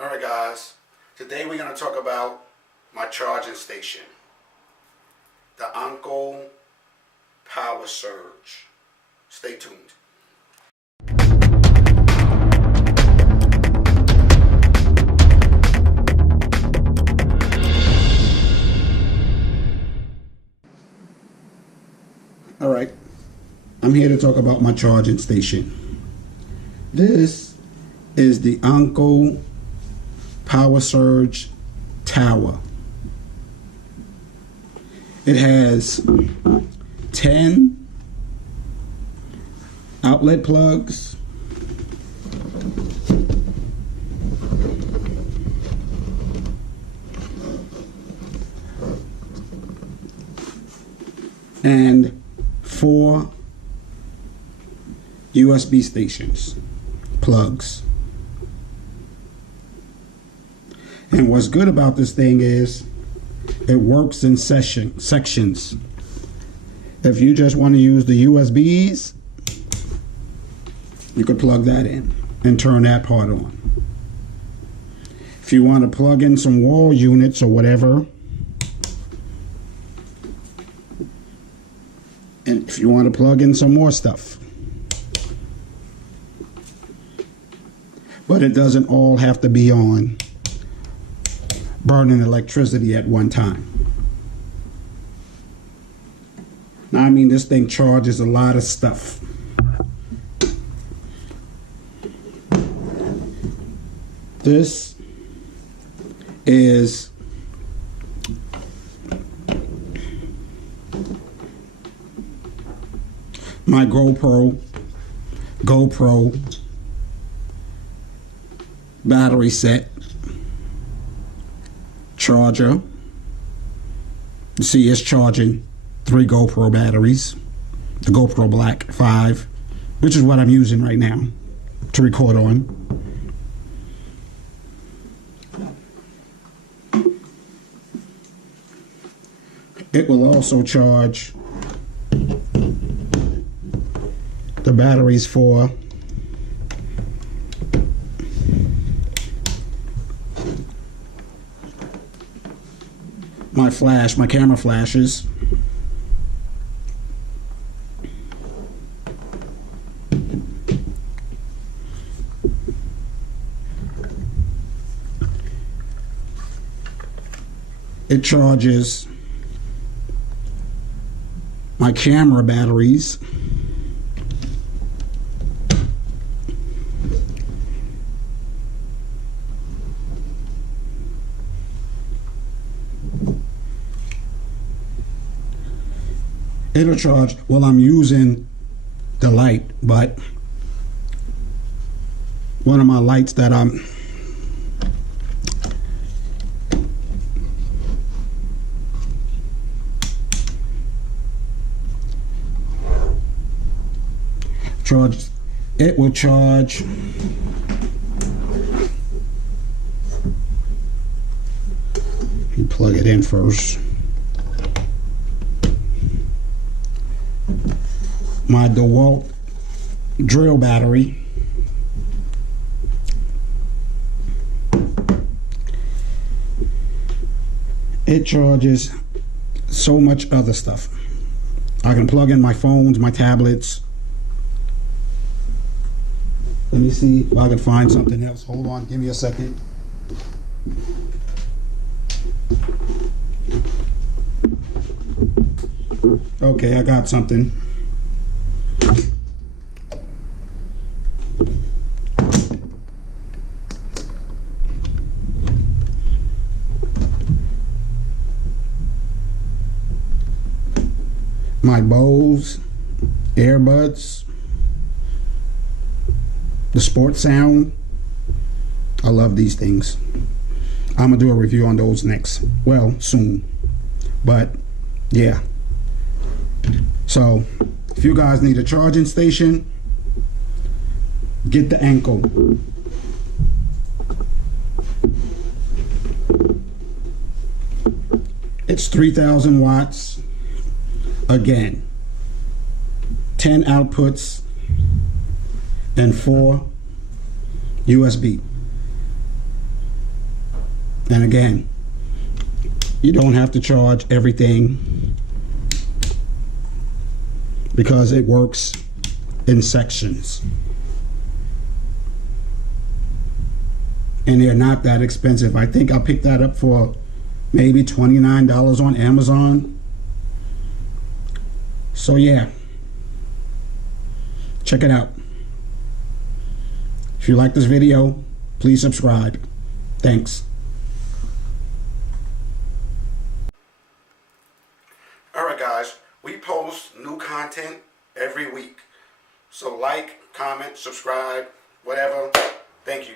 Alright guys, today we're going to talk about my charging station, the Anko Power Surge. Stay tuned. Alright, I'm here to talk about my charging station. This is the Anko Power Surge Tower. It has 10 outlet plugs, and 4 USB stations, plugs. And what's good about this thing is it works in sections. If you just want to use the USBs, you could plug that in and turn that part on. If you want to plug in some wall units or whatever, and if you want to plug in some more stuff. But it doesn't all have to be on burning electricity at one time. Now, I mean, this thing charges a lot of stuff. This is my GoPro battery set charger. You see, it's charging 3 GoPro batteries, the GoPro Black 5, which is what I'm using right now to record on. It will also charge the batteries for my camera flashes. It charges my camera batteries. It'll charge while I'm using the light, but one of my lights that I'm charged, it will charge you plug it in first. My DeWalt drill battery. It charges so much other stuff. I can plug in my phones, my tablets. Let me see if I can find something else. Hold on, give me a second. Okay, I got something. My Bose earbuds, the sports sound. I love these things. I'm gonna do a review on those next, well, soon. But yeah, so if you guys need a charging station, get the Anko. It's 3,000 watts. Again, 10 outputs and 4 USB. And again, you don't have to charge everything because it works in sections. And they're not that expensive. I think I picked that up for maybe $29 on Amazon. So yeah, check it out. If you like this video, please subscribe. Thanks. Alright guys, we post new content every week. So like, comment, subscribe, whatever. Thank you.